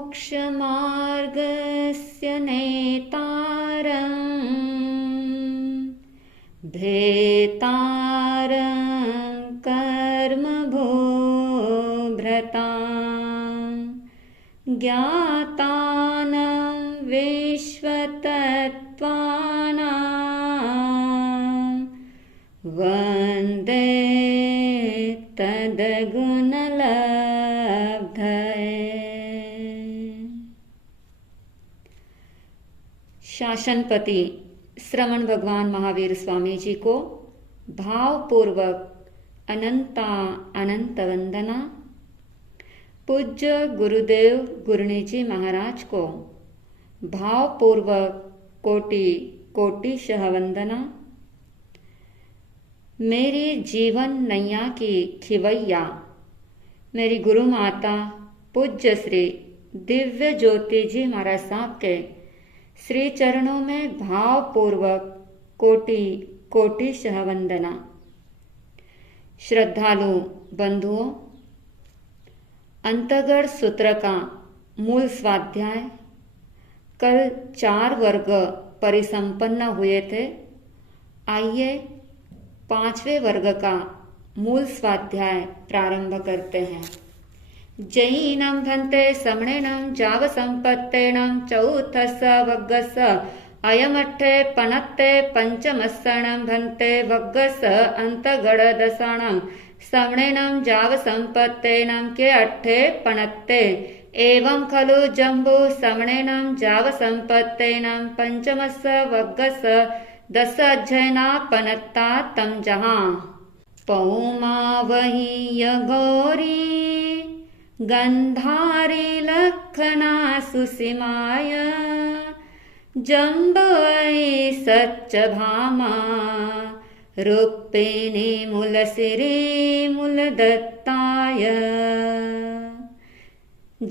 मोक्षमार्गस्य नेतारं भेतारं कर्मभोभृतां ज्ञातानं विश्वतत्त्वानां वन्दे तद्गुणलब्धये। शासनपति श्रवण भगवान महावीर स्वामी जी को भावपूर्वक अनंत वंदना। पूज्य गुरुदेव गुरनी जी महाराज को भावपूर्वक कोटि कोटिशः वंदना। मेरी जीवन नैया की खिवैया मेरी गुरु माता पूज्य श्री दिव्य ज्योति जी महाराज साहब के श्री चरणों में भावपूर्वक कोटि कोटिशः वंदना। श्रद्धालु बंधुओं, अंतर्गढ़ सूत्र का मूल स्वाध्याय कल 4 वर्ग परिसंपन्न हुए थे। आइए 5वें वर्ग का मूल स्वाध्याय प्रारंभ करते हैं। जैनं भन्ते समणेनं जाव संपत्तेनं चौथस वग्गस अयमठे पनत्ते पंचमस्सणं भन्ते वग्गस अंतगढ़ दसाणं समणेनं जाव संपत्तेनं के अट्ठे पनत्ते एवं खलु जम्बू समणेनं जाव संपत्तेनं पंचमस्स वग्गस 10 अध्ययना पनत्ता तम जहाँ पौमा वही यगौरी गंधारी लखना सुसीमाय जम्बई सच्च भामा रूपिणी मूल सिरी मूल दत्ताय।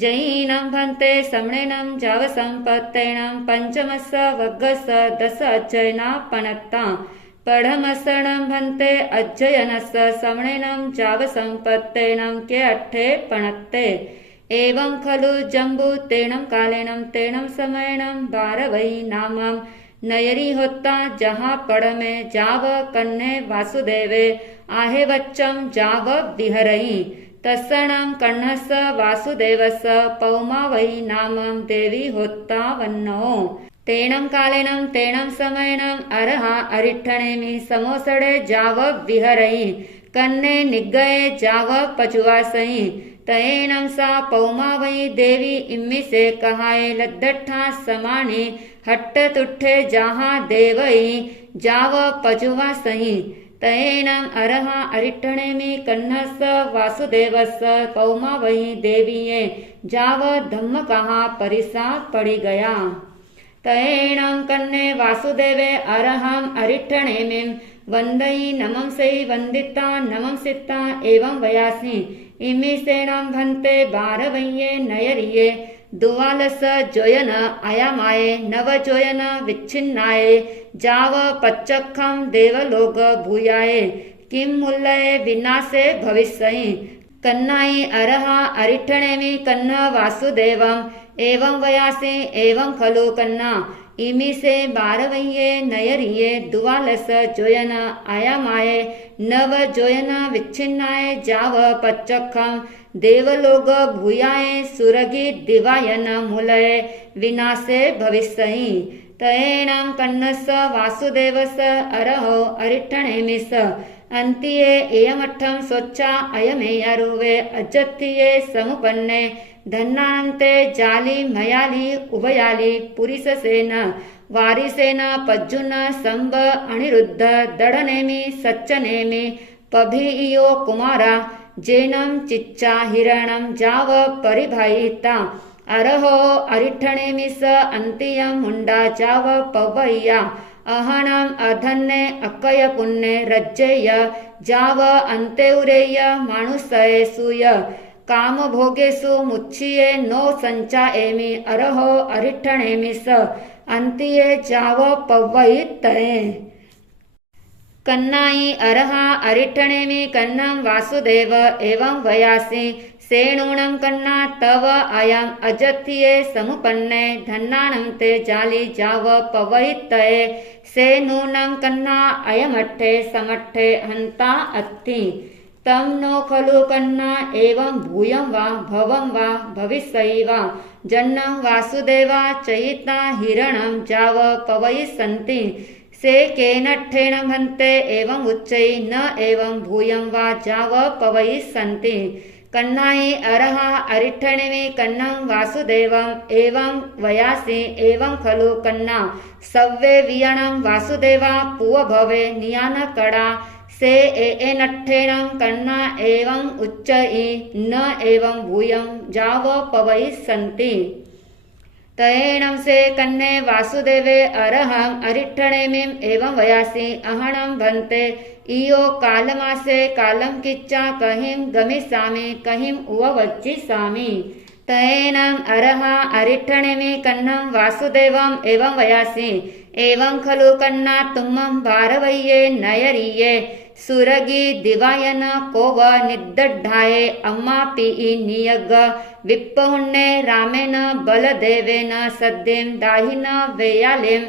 जैनं भन्ते समणेनं जाव संपत्तेनं पंचमस्स वग्गस 10 अध्ययना पनत्ता पढ़मसणं भन्ते अध्ययनस्स समणेनं जाव संपत्तेनं के अट्ठे पणत्ते एवं खलु जम्बू तेणं कालेनं तेणं समयनं 12 वै नामं नयरी होता जहाँ पढ़ में जाव कन्ने वासुदेवे आहे वच्चम जाव विहरई तत्सणं कण्णस्स वासुदेवस्स पौमा वै नामं देवी होता वन्नो तेणं कालेनं तेणं समयनं अरहा अरिठणेमि समोसड़े जाव विहरई कन्ने निग्गये जाव पचुवासई तयेनं सा पौमा वै देवी इम्मी से कहाए लद्दठा समाने हट्ट तुट्ठे जहाँ देवई जाव पचुवासई तयेनं अरहा अरिठणेमि कन्नस्स वासुदेवस्स पौमा वै देवीये जाव धम्म कहा परिसा पड़ी गया तयेनं कन्ने वासुदेवे अरहं अरिठणेमिं वंदई नमं से वंदिता नमं सिता एवं वयासी इमि सेणं भन्ते 12 वैये नयरिये दुवालस जोयन आयामाये नव जोयन विच्छिन्नाये जाव पच्चखं देवलोक भूयाये किं मुल्लये विनाशे भविष्यति कन्नाई अरहा अरिठणेमि कन्न वासुदेवं एवं वयासे एवं खलु कन्ना इमि से 12 वैये नयरिये दुवालस जोयन आयामाये नव जोयन विच्छिन्नाय जाव पच्चखं देवलोक भूयाये सुरगी दिवायन मूलये विनाशे भविष्यति तयेनं कन्नस्स वासुदेवस्स अरहो अरिठणेमिस्स अंतिये एयमठं स्वच्छा अयमेयरुवे अजत्तिये समुपन्ने धन्नान्ते जाली मयाली उभयाली पुरिससेन वारिसेन पज्जुन संब अनिरुद्ध दडनेमि सच्चनेमि पभियो कुमारा जेनं चिच्चा हिरणं जाव परिभायिता अरहो अरिठणेमिस अंतियं मुंडा जाव पवय्या अहणं अधन्ने अकय पुण्ये रज्जेय जाव अंतेउरेय मानुषये सूय काम भोगेषु मुच्छिये नो संचाएमि अरहो अरिठणेमिस अंतिये जाव पवयित्तये कन्नाई अरहा अरिठणेमि कन्नं वासुदेव एवं वयासि सेणूनं कन्ना तव अयम् अजत्ये समुपन्ने धन्नानं ते जाली जाव पवयितये सेनूनं कन्ना अयमट्ठे समट्ठे हन्ता अत्ति तम नो खलु कन्ना एवं भूयं वा भवं वा भविष्यति वा जन्नं वासुदेवा चयिता हिरणं जाव पवयिष्यन्ति से केनट्ठेन भन्ते एवं उच्चै न एवं भूयं वा जाव पवयिष्यन्ति कन्नाई अरहा अरिठणिमि कन्नं वासुदेवम् एवं वयासि एवं खलु कन्ना सव्वे वियणं वासुदेवा पुव भवे नियान कड़ा से एनट्ठेनं कन्ना एवं उच्चई न एवं भूयं जाव पवयिष्यन्ति तयेणं से कन्ने वासुदेवे अरहं अरिठणेमिं एवं वयासि अहणं भन्ते इयो कालमासे कालं किच्चा कहिं गमिष्यामि कहिं उववज्जिष्यामि तयेनं अरहा अरिठणेमि कन्नं वासुदेवम् एवं वयासि एवं खलु कन्ना तुम्मं भारवय्ये नयरिये सुरगी दिवायन कोव निद्दढ्ढाये अम्मा पीई नियग विप्पहुन्ने रामेन बलदेवेन सद्यं दाहिन वेयालेम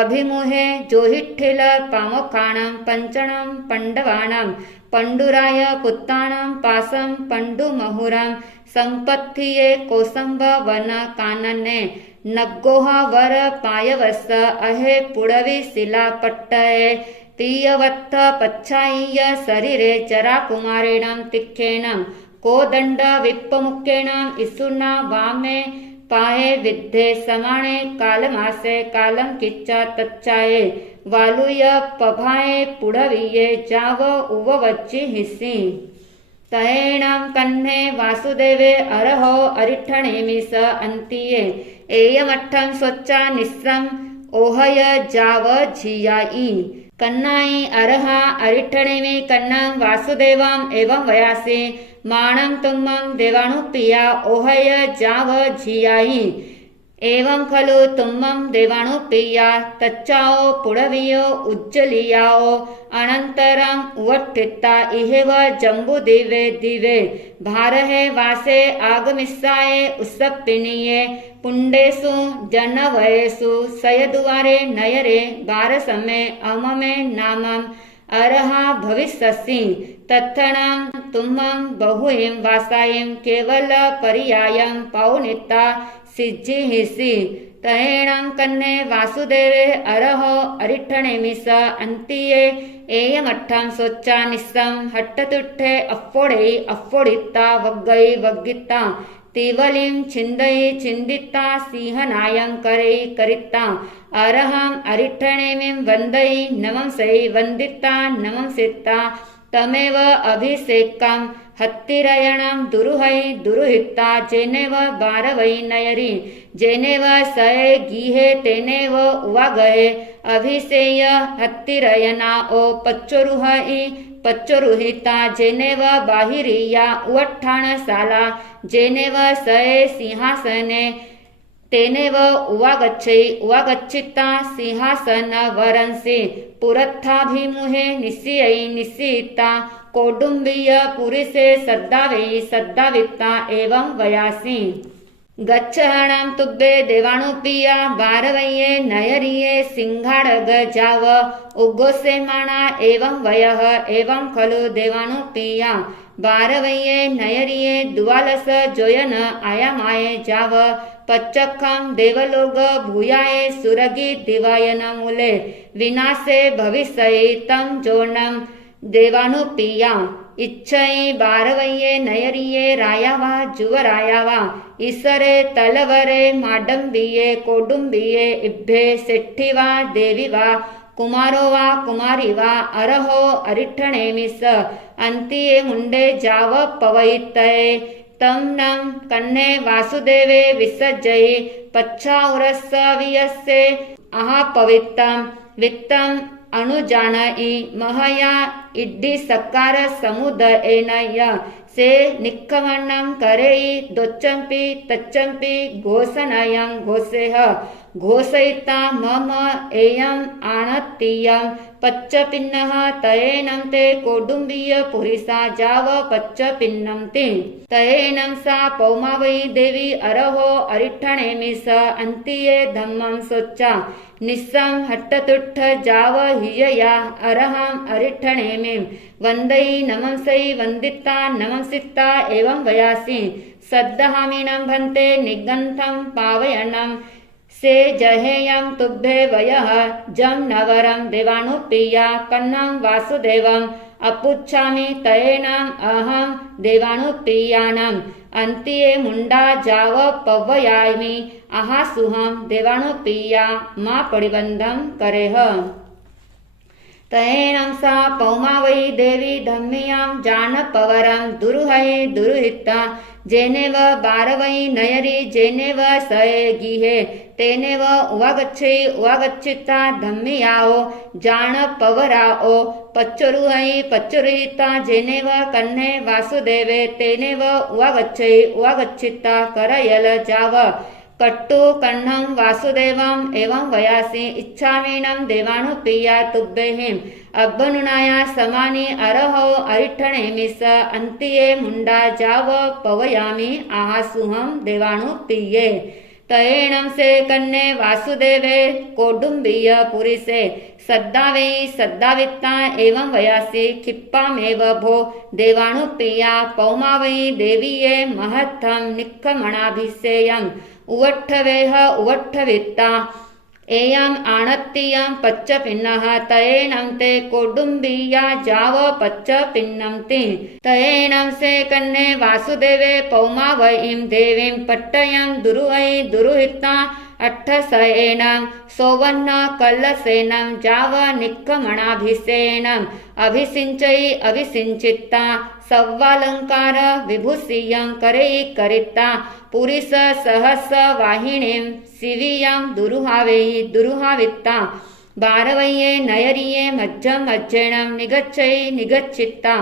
अभिमुहे जोहिठ्ठिल पामोखाणं पंचणं पंडवानां पंडुराय पुत्तानं पासं पंडुमहुरं संपत्थिये कोसंब वन कानने नग्गोह वर पायवस अहे पुडवी शिला पट्टये तीयवत्थ पच्छाय्य शरीरे चरा कुमारेण तिखेण कोदंड विप्पमुखेण इसुना वामे पाहे विद्धे समाणे कालमासे कालं किच्चा तच्चाये वालुय पभाये पुडवीये जाव उववच्चि हिस्सि तयेणं कन्ने वासुदेवे अरहो अरिठणेमि स अन्तिये एयमट्ठं स्वच्चा निस्सं ओहय जाव झियाई कन्नाई अरहा अरिठणेमि कन्नं वासुदेवम् एवं वयासि माणं तुम्मं देवानुप्रिया ओहय जाव झियाई एवं खलु तुम्मं देवानुप्रिया तच्चाओ पुडवियो उज्जलियाओ अनन्तरं उवट्ठिता इहेव जम्बुदिवे दिवे भारहे वासे आगमिष्याये उत्सप्पिनीये पुण्डेषु जनवयेषु सयदुवारे नयरे बारसमे अममे नामम् अरहा भविष्यसि तत्क्षणं तुम्मं बहुयं वासायं केवल पर्यायं पौनिता सिज्जिहिसि तयेणं कन्ने वासुदेवे अरहो अरिठणेमि स अन्तिये एयमट्ठं स्वच्चा निस्सं हट्टतुट्ठे अप्पोडै अप्पोडिता वग्गै वग्गिता तिवलिं छिन्दै छिन्दिता सिंहनायं करै करिता अरहं अरिठणेमिं वन्दै नमंसै वन्दिता नमंसिता तमेव अभिषेकं हत्तिरयणं दुरुहै दुरुहिता जेनेव बारवै नयरी जेनेव सये गीहे तेनेव उवागहे अभिषेय हत्तिरयना ओ पच्चोरुहै पच्चोरुहिता जेनेव बाहिरिया उवट्ठाणशाला जेनेव सये सिंहासने तेनेव उवागच्छिता सिंहासन वरंसि पुरत्थाभिमुहे निश्चयै निश्चिता कौटुम्बीय पुरुषे सद्दावै सद्दाविता एवं वयासि गच्छहणं तुब्बे देवानुप्रिया बारवये नयरिये सिंहाडग जाव उग्गोसेमाना एवं वयः एवं खलु देवानुप्रिया बारवये नयरिये दुवालस जोयन आयामाये जाव पच्चखं देवलोग भूयाये सुरगी दिवायन मूले विनाशे भविष्यति तं जोर्णं देवानुप्रिया इच्छै बारवये नयरिये रायावा जुवरायावा ईसरे तलवरे माडंबिये कौडुंबिये इभ्भे सेठ्ठिवा देवीवा कुमारो वा कुमारी वा अरहो अरिठणेमि स अन्तिये मुंडे जाव पवयितये तं नं कन्ने वासुदेवे विसर्जयि पच्छाउरस्सवियस्से अहापवित्तं वित्तं अनुजानयि महया इड्डी सकार समुदयेन य से निक्खमन्नं करेयि दोच्चम्पि तच्चम्पि घोषणयं घोषेह घोषयिता मम एयम् आणत्तीयं पच्चपिन्नः तयेनं ते कौडुम्बीय पुरिसा जाव पच्चपिन्नं ते तयेनं सा पौमा वै देवी अरहो अरिठणेमि स अन्तिये धम्मं सोच्चा निस्सं हट्टतुट्ठ जाव हियया अरहं अरिठणेमि वन्दै नमंसै वन्दिता नमंसिता एवं वयासि सद्दहामिनं भन्ते निगन्थं पावयनं से जहेयं तुभ्ये वयः जं नवरं देवानुप्रिया कन्नं वासुदेवम् अपुच्छामि तयेनाम् अहं देवानुप्रियाणाम् अन्तिये मुंडा जाव पव्वयामि आहासुहं देवानुप्रिया मा परिबन्धं करेह तयेनं सा पौमा वै देवी धम्मियां जानपवरं दुरुहये दुरुहिता जेनेव बारवै नयरी जेनेव सये गिहे तेनेव उवागच्छै उवागच्छिता धम्मियाओ जानपवराओ पच्चरुहै पच्चरुहिता जेनेव कन्ने वासुदेवे तेनेव उवागच्छै उवागच्छिता करयल जाव कट्टु कन्नं वासुदेवम् एवं वयासि इच्छामीनं देवानुप्रिया तुभ्येहिम् अब्बनुनाया समानि अरहो अरिठणेमि स अन्तिये मुंडा जाव पवयामि आहासुहं देवानुप्रिये तयेनं से कन्ने वासुदेवे कौडुम्बीय पुरिसे सद्दावै सद्दावित्ता एवं वयासि क्षिप्पामेव भो देवानुप्रिया पौमा वै देवीये महत्थं निक्खमणाभिषेयम् उवट्ठवेह उवट्ठवित्ता एयम् आणत्तियं पच्चपिन्नः तयेनं ते कौडुम्बीया जाव पच्चपिन्नं ते तयेनं से कन्ने वासुदेवे पौमा वैं देवीं पट्टयं दुरुवै दुरुहिता अट्ठसयेनं सोवन्न कल्लसेनं जाव निक्कमणाभिषेयम् अभिसिञ्चै अभिसिञ्चित्ता सव्वालंकार विभूषियं करैः करिता पुरिस सहस वाहिनीं शिवीयं दुरुहावेहि दुरुहावित्ता बारवये नयरिये मज्जं मज्जेणं निगच्छै निगच्छित्ता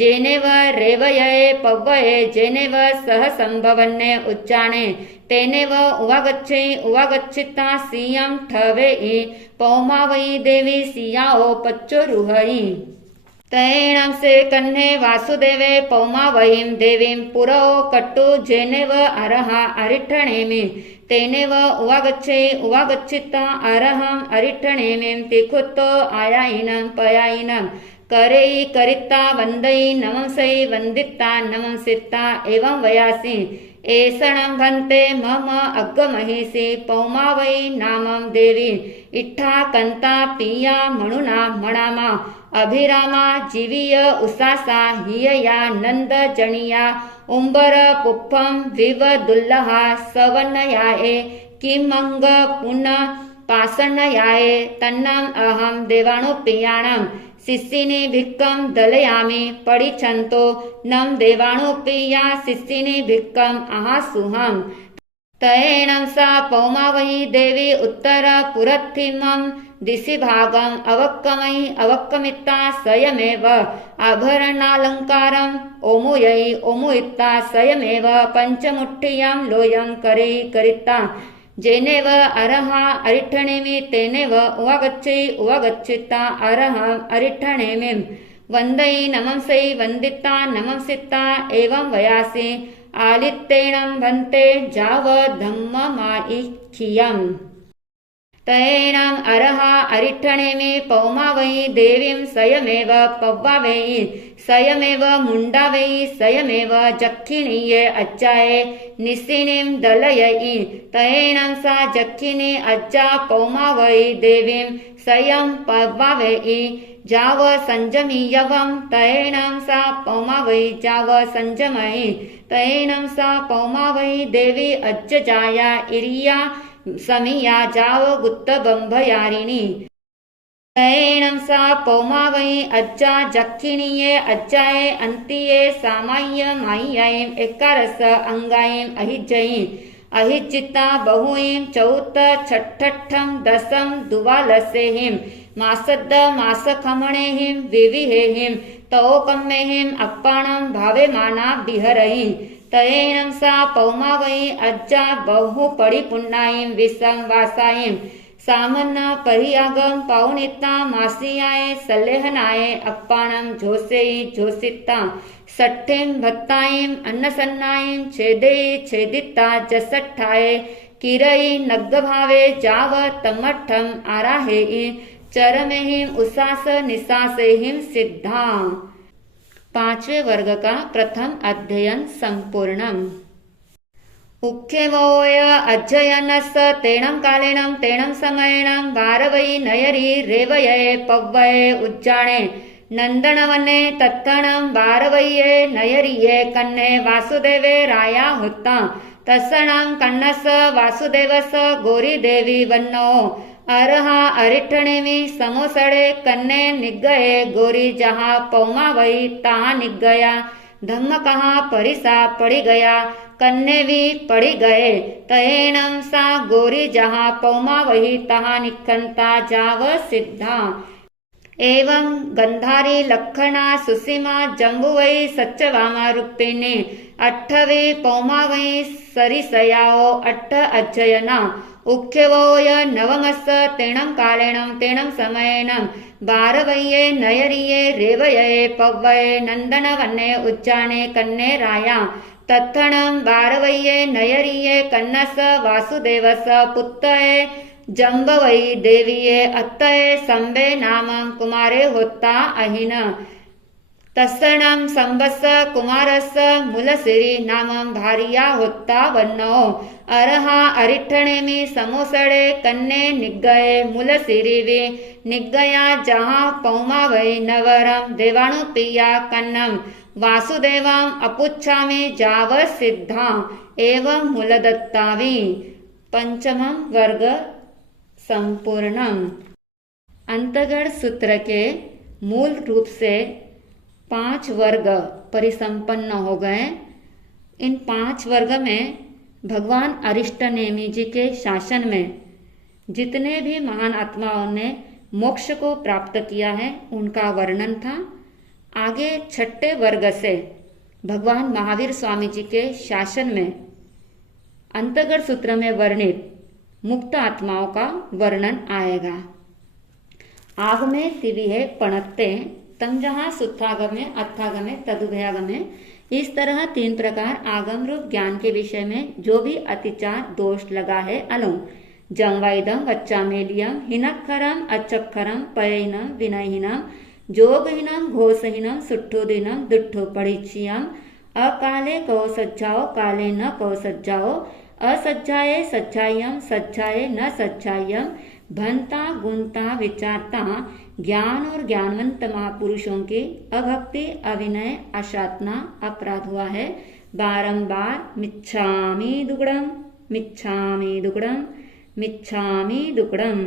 जेनेव रेवये पव्वये जेनेव सह संभवन्ने उच्चाणे तेनेव उवागच्छै उवागच्छित्ता सियं ठवेहि पौमा वै देवी सियाओ पच्चोरुहै तयेनं से कन्ने वासुदेवे पौमा वैं देवीं पुरो कट्टु जेनेव अरहा अरिठणेमि तेनेव उवागच्छै उवागच्छित्ता अरहं अरिठणेमिं तिखुत्तो आयायिनं पयायिनं करैः करित्ता वन्दै नमंसै वन्दिता नमंसिता एवं वयासि एषणं भन्ते मम अग्गमहिषि पौमा वै नामं देवी इट्ठा कन्ता पिया मणुना मणामा अभिरामा जीवीय उसासा हियया नंद जनिया उंबर पुप्पं विव दुल्लहा सवन्नयाये किमंग पुन पासन्नयाये तन्नम अहं देवानुप्रियाणं शिष्यिनी भिक्कं दलयामि पडिच्छन्तो नम देवानुप्रिया शिष्यिनी भिक्कं आहासुहं तयेनं सा पौमा वै देवी उत्तर पुरत्थिमं दिशि भागम् अवक्कमै अवक्कमित्ता स्वयमेव आभरणालङ्कारम् ओमुयै ओमुयित्ता स्वयमेव पञ्चमुठ्ठियं लोयं करैः करित्ता जेनेव अरहा अरिठणेमि तेनेव उवागच्छै उवागच्छित्ता अरहं अरिठणेमिं वन्दै नमंसै वन्दिता नमंसिता एवं वयासि आलित्येनं भन्ते जाव धम्ममाइख्यम् तयेनं अरहा अरिठणेमि पौमा वै देवीं स्वयमेव पव्वावै स्वयमेव मुण्डावै स्वयमेव जक्षिणीये अज्जाये निशिनीं दलयै तयेनं सा जक्षिणी अज्जा पौमा वै देवीं स्वयं पव्वावै जाव संजमीयवं तयेनं सा पौमा वै जाव संजमयि तयेनं सा पौमा वै देवी अज्जजाया इरिया समिया जाव गुत्तबंभयारिणी तयेनं सा पौमा वै अज्जा जक्षिणीये अज्जाये अन्तिये सामाय्य माय्यायीं एकारस अंगायीं अहिज्जयीं अहिज्जिता बहुयीं चौथ छठ्ठं दशं दुवालसेहिं मासद्द मासखमणेहिं विविहेहिं तवोकम्मेहिं अप्पाणं भावेमाना विहरयि तयेनं सा पौमा वै अज्जा बहु पडिपुन्नायीं विषं वासायीं सामन्ना परियागम पौनिता मासियाए सलेहनाए अप्पाणम झोसेई झोसिता सट्ठेम भत्ताएम अन्नसन्नाएम छेदे छेदिता जसट्ठाए किरई नग्गभावे जाव तमठम आराहे चरमेहिम उसास निसासेहिम सिद्धा। पांचवें वर्ग का प्रथम अध्ययन संपूर्णम। उक्खेवोय अध्ययनस् तेणं कालेणं तेणं समयेणं भारवै नयरी रेवये पव्वये उज्जाणे नंदनवने तत्थणं भारवये नयरिये कन्ने वासुदेवे राया हुत्ता तत्सणं कन्नस वासुदेवस गोरी देवी वन्नो अरहा अरिठणेमी समोसड़े कन्ने निगये गोरी जहा पौमा वही तहा निगया धम्म कहा परिसा पड़ी गया कन्ने भी पड़ी गए तहेणम सा गोरी जहा पौमा वही तहा निखंता जाव सिद्धा। एवं गंधारी लखना सुसीमा जम्बुवई सच्चवामा रूपिणी अट्ठवे पौमा वही सरिसयाओ अट्ठ अज्जयना उख्यवोय नवमस् तेणं कालेणं तेणं समयेणं भारवये नयरिये रेवये पव्वये नंदनवने उज्जाने कन्ने राया तत्थणं भारवये नयरिये कन्नस वासुदेवस पुत्तये जम्बवई देवीये अत्तये संबे नाम कुमारे होत्ता अहिन तत्सणं संबस कुमारस मुलसिरी नाम भारिया होत्ता वन्नो अरहा अरिठणेमी समोसड़े कन्ने निगये मुलसिरी वे निगया जहाँ पौमा वै नवरम देवाणु पिया कन्नम वासुदेवम अपुच्छामि जाव सिद्धा एवं मूलदत्तावी। पंचमम वर्ग संपूर्णम। अंतगढ़ सूत्र के मूल रूप से 5 वर्ग परिसंपन्न हो गए। इन 5 वर्ग में भगवान अरिष्टनेमि जी के शासन में जितने भी महान आत्माओं ने मोक्ष को प्राप्त किया है उनका वर्णन था। आगे 6ठे वर्ग से भगवान महावीर स्वामी जी के शासन में अंतगढ़ सूत्र में वर्णित मुक्त आत्माओं का वर्णन आएगा। आगमे तिविहे पणत्ते तम जहाँ सुत्थागमे अर्थागमे तदुभयागमे। इस तरह 3 प्रकार आगम रूप ज्ञान के विषय में जो भी अतिचार दोष लगा है अलौ जंवाइदम वच्चामेलियम हिनक्षरम अच्छक्षरम पयिनम विनयहीनम जोगहीनम घोषहीनम सुट्ठोदीनम दुट्ठो पड़िच्छियम अकाले कहो सज्जाओ काले न कहो सज्जाओ असज्जाए सज्जायम सज्जाए न सज्जायम भनता गुणता विचारता ज्ञान और ज्ञानवंत महापुरुषों की अभक्ति अविनय अशातना अपराध हुआ है। बारंबार मिच्छामि दुक्कडम मिच्छामि दुक्कडम मिच्छामि दुक्कडम।